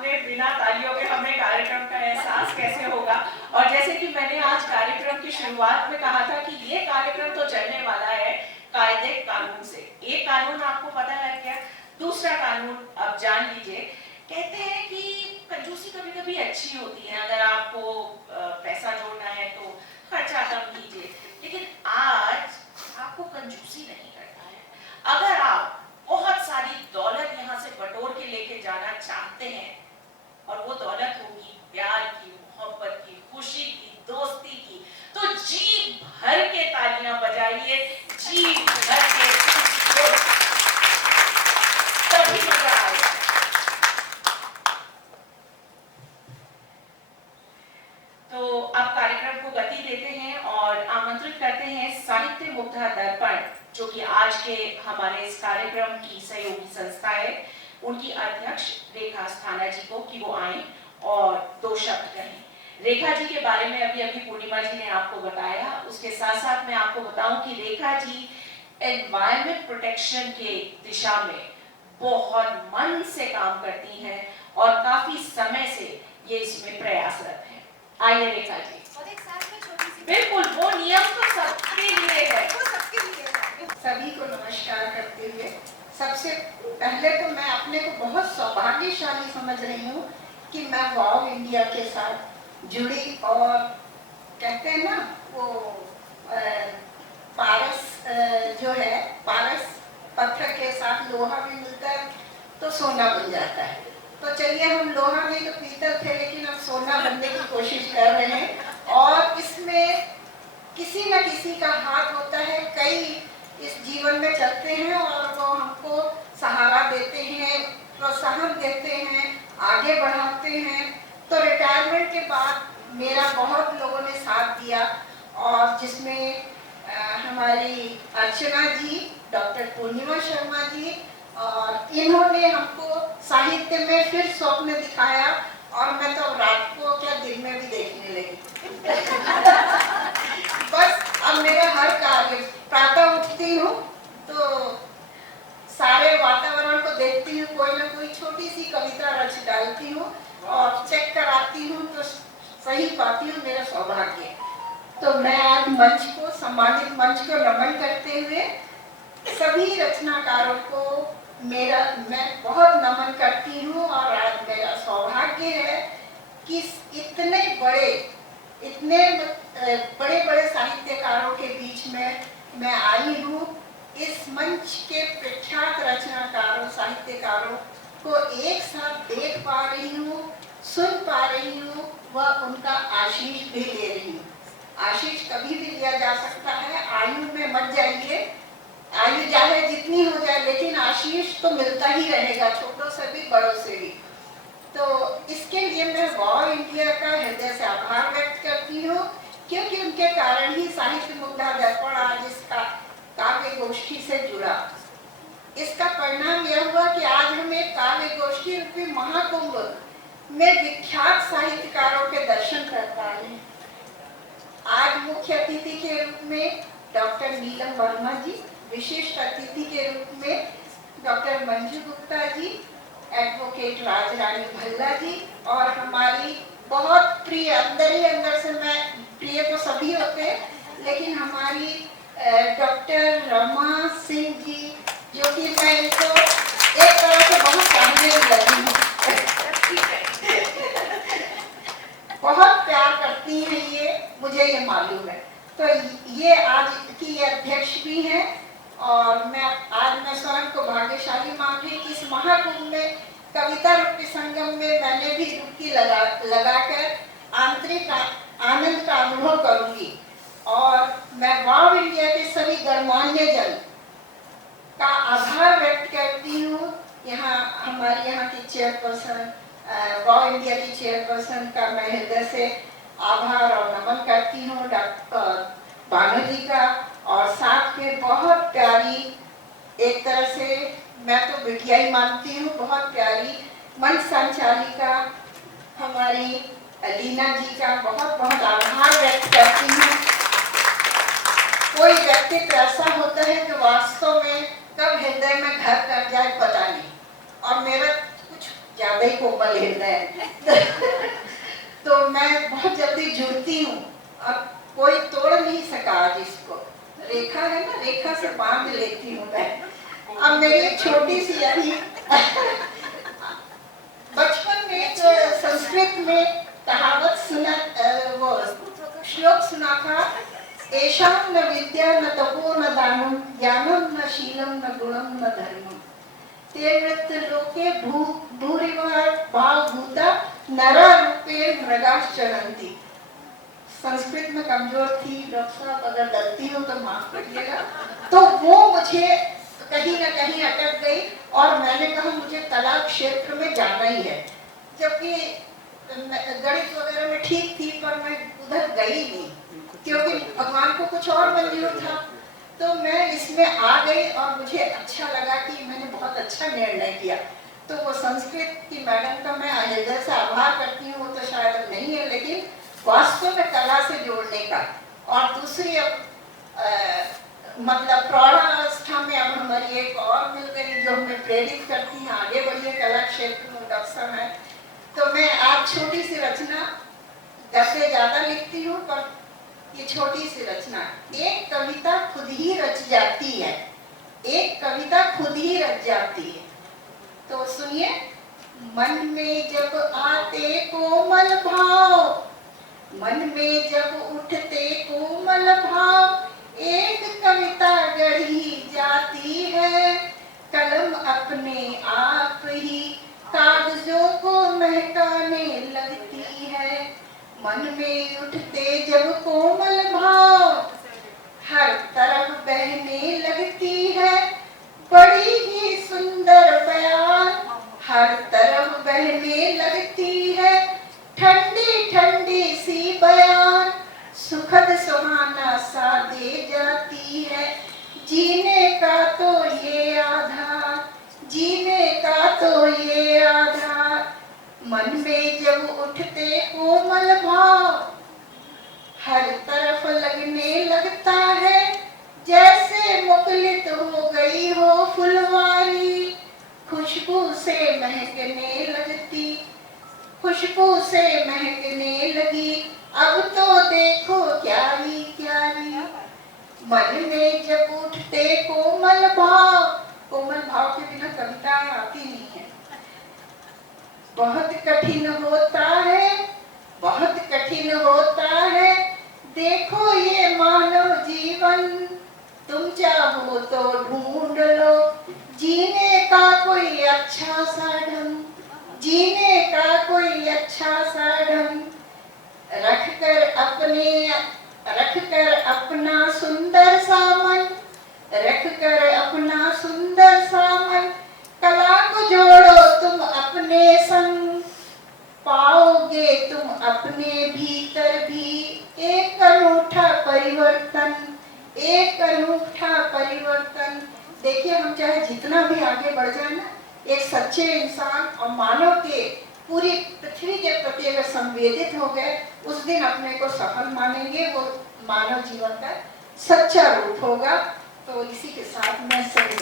आपने बिना तालियों के हमें कार्यक्रम का एहसास कैसे होगा। और जैसे कि मैंने आज कार्यक्रम की शुरुआत में कहा था कि ये कार्यक्रम तो चलने वाला है कायदे कानून से। एक कानून आपको पता लग गया, दूसरा कानून अब जान लीजिए। कहते हैं कि कंजूसी कभी कभी अच्छी होती है, अगर आपको पैसा जोड़ना है तो खर्चा कम कीजिए, लेकिन आज आपको कंजूसी नहीं करना है। अगर आप बहुत सारी दौलत यहाँ से बटोर के लेके जाना चाहते हैं, और वो दौलत होगी प्यार की, मोहब्बत की, खुशी की, दोस्ती की, तो जी भर के तालियां बजाइए, जी भर के, तभी मजा आएगा। तो अब कार्यक्रम को गति देते हैं और आमंत्रित करते हैं साहित्य मुग्धा दर्पण, जो कि आज के हमारे इस कार्यक्रम की सहयोगी संस्था है, उनकी अध्यक्ष रेखा स्थाना जी को कि वो आए और दो शब्द कहें। रेखा जी के बारे में अभी पूर्णिमा जी ने आपको बताया, उसके साथ साथ मैं आपको बताऊं कि रेखा जी एनवायरमेंट प्रोटेक्शन के दिशा में बहुत मन से काम करती हैं और काफी समय से ये इसमें प्रयासरत है। आइए रेखा जी। और एक साथ में छोटी सी, बिल्कुल, वो नियम तो सबके लिए है, वो सबके लिए है। सभी को नमस्कार करते हुए सबसे पहले तो मैं अपने को बहुत सौभाग्यशाली समझ रही हूँ कि मैं वाव इंडिया के साथ जुड़ी, और कहते हैं ना वो पारस जो है, पारस पत्थर के साथ लोहा भी मिलता है तो सोना बन जाता है। तो चलिए, हम लोहा नहीं तो पीतल थे, लेकिन हम सोना बनने की कोशिश कर रहे हैं, और इसमें किसी न किसी का हाथ होता है। कई इस जीवन में चलते हैं और वो हमको सहारा देते हैं, प्रोत्साहन देते हैं, आगे बढ़ाते हैं। तो रिटायरमेंट के बाद मेरा बहुत लोगों ने साथ दिया, और जिसमें हमारी अर्चना जी, डॉक्टर पूर्णिमा शर्मा जी, और इन्होंने हमको साहित्य में फिर स्वप्न दिखाया, और मैं तो रात को क्या दिन में भी देखने लगी। बस अब मेरा हर कार्य, प्रातः उठती हूँ तो सारे वातावरण को देखती हूँ, कोई ना कोई छोटी सी कविता रच डालती हूँ और चेक कराती हूँ तो सही पाती हूँ, मेरा सौभाग्य। तो मैं आज मंच को, सम्मानित मंच को नमन करते हुए सभी रचनाकारों को मैं बहुत नमन करती हूँ, और आज मेरा सौभाग्य है कि इतने बड़े साहित्यकारों के बीच में मैं आई हूँ। इस मंच के प्रख्यात रचनाकारों, साहित्यकारों को एक साथ देख पा रही हूँ, सुन पा रही हूँ, व उनका आशीष भी ले रही हूँ। आशीष कभी भी लिया जा सकता है, आयु में मत जाइए, आयु चाहे जितनी हो जाए, लेकिन आशीष तो मिलता ही रहेगा, छोटों से भी बड़ों से भी। तो इसके लिए मैं वाव इंडिया का हृदय से आभार व्यक्त करती हूँ, क्योंकि उनके कारण ही साहित्य मुग्धा दर्पण आज इसका काव्य गोष्ठी से जुड़ा। इसका परिणाम यह हुआ कि आज हम एक काव्य गोष्ठी रूपी महाकुंभ में विख्यात साहित्यकारों के दर्शन कर पा रहे हैं। आज मुख्य अतिथि के रूप में डॉक्टर नीलम वर्मा जी, विशिष्ट अतिथि के रूप में डॉक्टर मंजू गुप्ता जी, एडवोकेट राजरानी भल्ला जी, और हमारी बहुत प्रिय, अंदर ही अंदर से, मैं प्रिय तो सभी होते हैं, लेकिन हमारी डॉक्टर रमा सिंह जी, जो कि मैं इनको एक तरह से बहुत चाहने लगी हूँ। बहुत प्यार करती हैं ये, मुझे ये मालूम है। तो ये आज की अध्यक्ष भी हैं, और मैं स्वयं को भाग्यशाली मान रही कि इस महाकुंभ में, कविता रूपी संगम में मैंने भी डुबकी लगाकर आंतरिक आनंद का अनुभव करूंगी। और मैं वाव इंडिया के सभी गणमान्य जन का आभार व्यक्त करती हूँ। हमारे यहाँ की चेयरपर्सन, वाव इंडिया की चेयरपर्सन का मैं हृदय से आभार और नमन करती हूँ, डॉक्टर भानु जी का, और साथ में बहुत प्यारी, एक तरह से मैं तो बिटिया ही मानती हूँ, बहुत प्यारी मंच संचालिका हमारी अलीना जी का बहुत बहुत आभार व्यक्त करती हूँ। कोई व्यक्तित्व ऐसा होता है जो वास्तव में कब हृदय में घर कर जाए पता नहीं, और मेरा कुछ ज्यादा ही कोमल हृदय है। तो मैं बहुत जल्दी जुड़ती हूँ, अब कोई तोड़ नहीं सका आज इसको। रेखा है ना, रेखा से बांध लेती हूँ मैं। अब मेरी एक छोटी सी अभी बचपन में जो संस्कृत में कहावत सुना, वो श्लोक सुना था, एषां न विद्या न तपो न दानं ज्ञानं न शीलं न गुणं न धर्मं ते मृत्युलोके भूरिभावभूता नरा रूपे मृगाश्च चरन्ति। संस्कृत में कमजोर थी डॉक्टर साहब, अगर गलती हो तो माफ करिएगा। तो वो मुझे कहीं ना कहीं अटक गई और मैंने कहा मुझे कला क्षेत्र में जाना ही है, जबकि गणित वगैरह में ठीक थी पर मैं उधर गई नहीं क्योंकि भगवान को कुछ और मंजूर था। तो मैं इसमें आ गई और मुझे अच्छा लगा कि मैंने बहुत अच्छा निर्णय किया। तो वो संस्कृत की मैडम का मैं हृदय से आभार करती हूँ, वो तो शायद अब नहीं है, लेकिन वास्तव में कला से जोड़ने का। और दूसरी मतलब प्रौढ़ावस्था में अब हमारी एक और मिल गई जो हमें प्रेरित करती है आगे बढ़िए कला क्षेत्र में, डॉक्टर है। तो मैं आज छोटी सी रचना, गद्य ज्यादा लिखती हूँ पर ये छोटी सी रचना, एक कविता खुद ही रच जाती है, एक कविता खुद ही रच जाती है। तो सुनिए, मन में जब आते कोमल भाव, मन में जब उठते कोमल भाव, एक कविता गढ़ी जाती है, कलम अपने आप ही कागजों को महकाने लगती है। मन में उठते जब कोमल भाव, हर तरफ बहने लगती है, बड़ी ही सुंदर बयान, हर तरफ बहने लगती है, ठंडी ठंडी सी बयान, सुखद सुहाना सा दे जाती है। जीने का तो ये आधार, जीने का तो ये आधार, मन में जब उठते कोमल भाव, हर तरफ लगने लगता है, जैसे मुखलित हो गई हो फुलवारी, खुशबू से महकने लगती, खुशबू से महकने लगी, अब तो देखो क्यारी क्यारी। मन में जब उठते कोमल भाव, कोमल भाव के बिना कविताएं आती नहीं है। बहुत कठिन होता है, बहुत कठिन होता है, देखो ये मानव जीवन, तुम चाहो तो ढूंढ लो जीने का कोई अच्छा सा ढंग, जीने का कोई अच्छा सा ढंग, रखकर अपना सुंदर सा मन, रखकर अपना सुंदर सा मन, कला को जोड़ो तुम अपने संग, पाओगे तुम अपने भीतर भी एक अनूठा परिवर्तन, एक अनूठा परिवर्तन। देखिए, हम चाहे जितना भी आगे बढ़ जाए ना, एक सच्चे इंसान और मानव के पूरी पृथ्वी के प्रति अगर संवेदित हो गए, उस दिन अपने को सफल मानेंगे, वो मानव जीवन का सच्चा रूप होगा। तो इसी के साथ मैं सभी